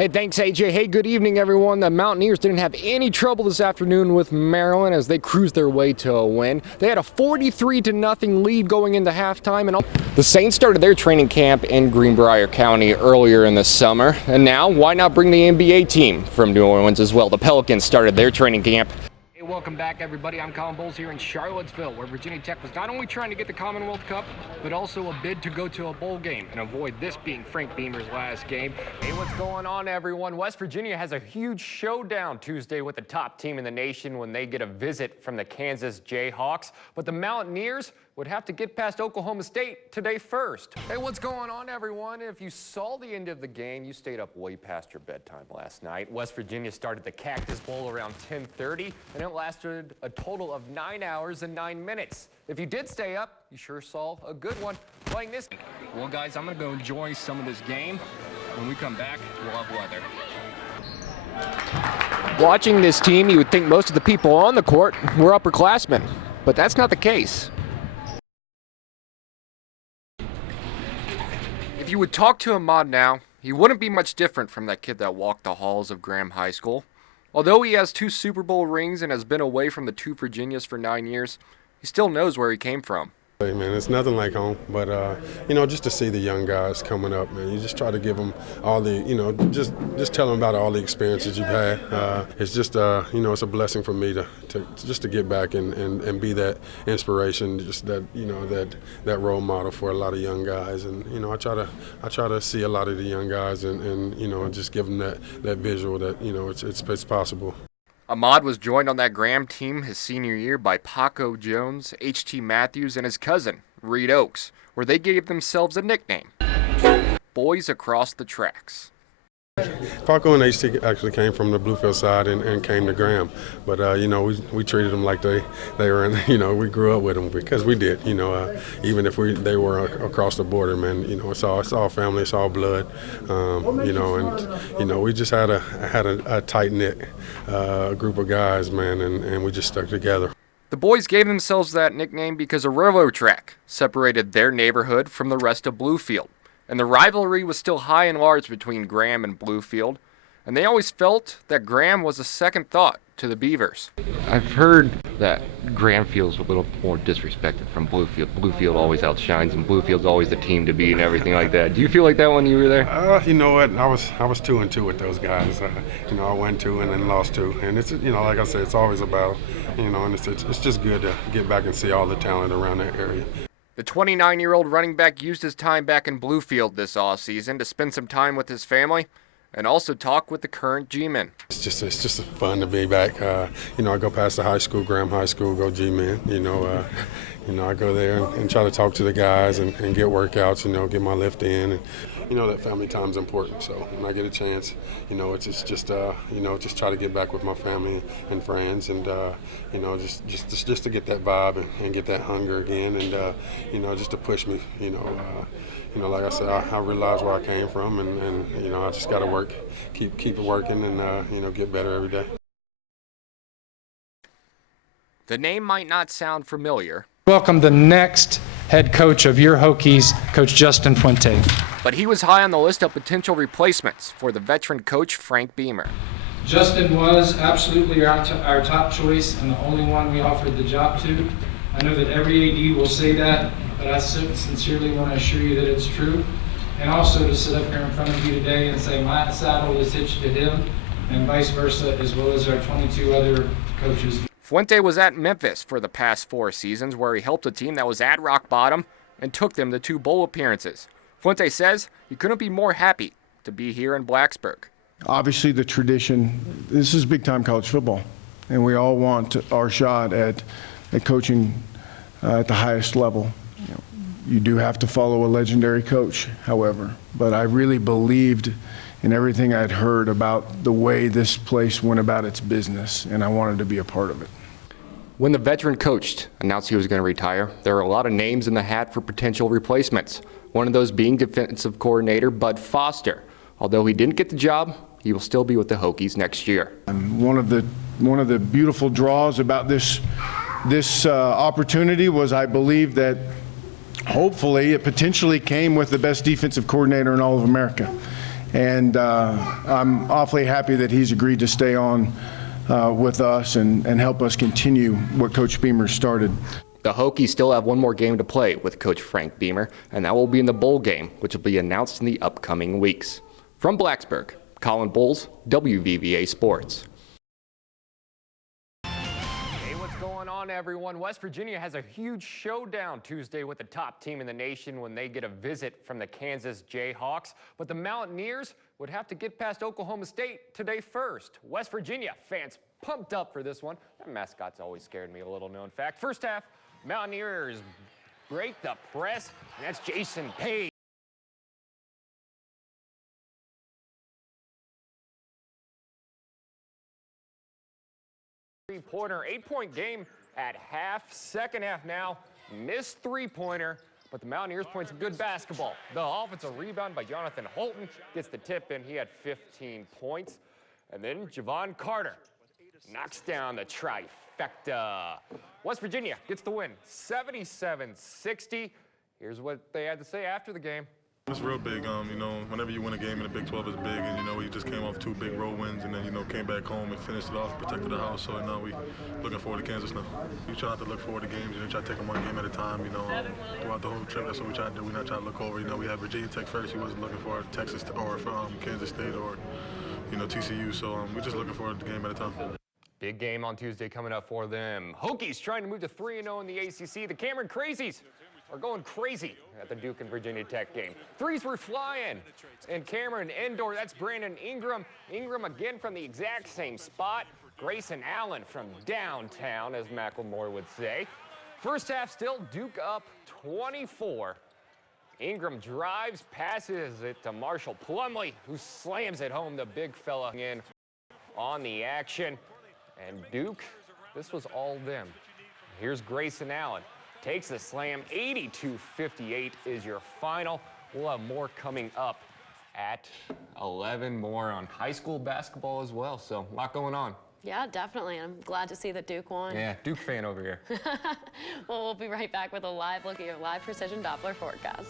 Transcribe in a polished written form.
Hey, thanks, AJ. Hey, good evening, everyone. The Mountaineers didn't have any trouble this afternoon with Maryland as they cruised their way to a win. They had a 43-0 lead going into halftime, and the Saints started their training camp in Greenbrier County earlier in the summer. And now, why not bring the NBA team from New Orleans as well? The Pelicans started their training camp. Hey, welcome back, everybody. I'm Colin Bowles here in Charlottesville, where Virginia Tech was not only trying to get the Commonwealth Cup, but also a bid to go to a bowl game and avoid this being Frank Beamer's last game. Hey, what's going on, everyone? West Virginia has a huge showdown Tuesday with the top team in the nation when they get a visit from the Kansas Jayhawks. But the Mountaineers would have to get past Oklahoma State today first. Hey, what's going on, everyone? If you saw the end of the game, you stayed up way past your bedtime last night. West Virginia started the Cactus Bowl around 10:30, and it lasted a total of 9 hours and 9 minutes. If you did stay up, you sure saw a good one playing this. Well, guys, I'm going to go enjoy some of this game. When we come back, we'll have weather. Watching this team, you would think most of the people on the court were upperclassmen, but that's not the case. If you would talk to Ahmad now, he wouldn't be much different from that kid that walked the halls of Graham High School. Although he has 2 Super Bowl rings and has been away from the 2 Virginias for 9 years, he still knows where he came from. Hey, man, it's nothing like home, but, just to see the young guys coming up, man, you just try to give them all the, just tell them about all the experiences you've had. It's just, it's a blessing for me to get back and be that inspiration, just that, that role model for a lot of young guys. And, I try to see a lot of the young guys and just give them that visual that, it's possible. Ahmad was joined on that Graham team his senior year by Paco Jones, H.T. Matthews, and his cousin, Reed Oakes, where they gave themselves a nickname, Boys Across the Tracks. Paco and HT actually came from the Bluefield side and came to Graham, but we treated them like they were in, we grew up with them because we did, even if they were across the border, man, it's all family, it's all blood, we just had a tight knit group of guys, man, and we just stuck together. The boys gave themselves that nickname because a railroad track separated their neighborhood from the rest of Bluefield. And the rivalry was still high and large between Graham and Bluefield, and they always felt that Graham was a second thought to the Beavers. I've heard that Graham feels a little more disrespected from Bluefield. Bluefield always outshines, and Bluefield's always the team to beat and everything like that. Do you feel like that when you were there? You know what? I was 2-2 with those guys. I won 2 and then lost 2, and it's like I said, it's always about and it's just good to get back and see all the talent around that area. The 29-year-old running back used his time back in Bluefield this offseason to spend some time with his family and also talk with the current G-men. It's just fun to be back. I go past the high school, Graham High School, go G-men. I go there and try to talk to the guys and get workouts, get my lift in. And, that family time's important. So when I get a chance, it's just try to get back with my family and friends and, just to get that vibe and get that hunger again and, just to push me, like I said, I realize where I came from and I just got to work, keep it working and, get better every day. The name might not sound familiar. Welcome the next head coach of your Hokies, Coach Justin Fuente. But he was high on the list of potential replacements for the veteran coach Frank Beamer. Justin was absolutely our top choice and the only one we offered the job to. I know that every AD will say that, but I sincerely want to assure you that it's true. And also to sit up here in front of you today and say my saddle is hitched to him and vice versa, as well as our 22 other coaches. Fuente was at Memphis for the past 4 seasons, where he helped a team that was at rock bottom and took them to 2 bowl appearances. Fuente says he couldn't be more happy to be here in Blacksburg. Obviously the tradition, this is big-time college football, and we all want our shot at coaching at the highest level. You do have to follow a legendary coach, however, but I really believed in everything I'd heard about the way this place went about its business, and I wanted to be a part of it. When the veteran coach announced he was going to retire, there were a lot of names in the hat for potential replacements. One of those being defensive coordinator Bud Foster. Although he didn't get the job, he will still be with the Hokies next year. And one of the beautiful draws about this opportunity was I believe that hopefully it potentially came with the best defensive coordinator in all of America. And I'm awfully happy that he's agreed to stay on with us and help us continue what Coach Beamer started. The Hokies still have one more game to play with Coach Frank Beamer, and that will be in the bowl game, which will be announced in the upcoming weeks. From Blacksburg, Colin Bowles, WVVA Sports. Hey, what's going on, everyone? West Virginia has a huge showdown Tuesday with the top team in the nation when they get a visit from the Kansas Jayhawks. But the Mountaineers would have to get past Oklahoma State today first. West Virginia fans pumped up for this one. That mascot's always scared me, a little known fact. First half, Mountaineers break the press, and that's Jason Page. Three-pointer, 8-point game at half. Second half now, missed three-pointer, but the Mountaineers playing some good basketball. The offensive rebound by Jonathan Holton gets the tip in. He had 15 points. And then Javon Carter knocks down the trifecta. West Virginia gets the win, 77-60. Here's what they had to say after the game. It's real big. You know, whenever you win a game in the Big 12, it's big. And, you know, we just came off 2 big road wins and then, you know, came back home and finished it off, protected the house. So now we looking forward to Kansas now. We try not to look forward to games. You know, try to take them one game at a time, you know, throughout the whole trip. That's what we try to do. We're not trying to look over. You know, we had Virginia Tech first. We wasn't looking for Texas or for Kansas State or, you know, TCU. So we're just looking forward to the game at a time. Big game on Tuesday coming up for them. Hokies trying to move to 3-0 in the ACC. The Cameron Crazies are going crazy at the Duke and Virginia Tech game. Threes were flying. And Cameron indoor, that's Brandon Ingram. Ingram again from the exact same spot. Grayson Allen from downtown, as Macklemore would say. First half still Duke up 24. Ingram drives, passes it to Marshall Plumlee, who slams it home. The big fella in on the action. And Duke, this was all them. Here's Grayson Allen. Takes the slam. 82-58 is your final. We'll have more coming up at 11, more on high school basketball as well. So a lot going on. Yeah, definitely. I'm glad to see that Duke won. Yeah, Duke fan over here. Well, we'll be right back with a live look at your live precision Doppler forecast.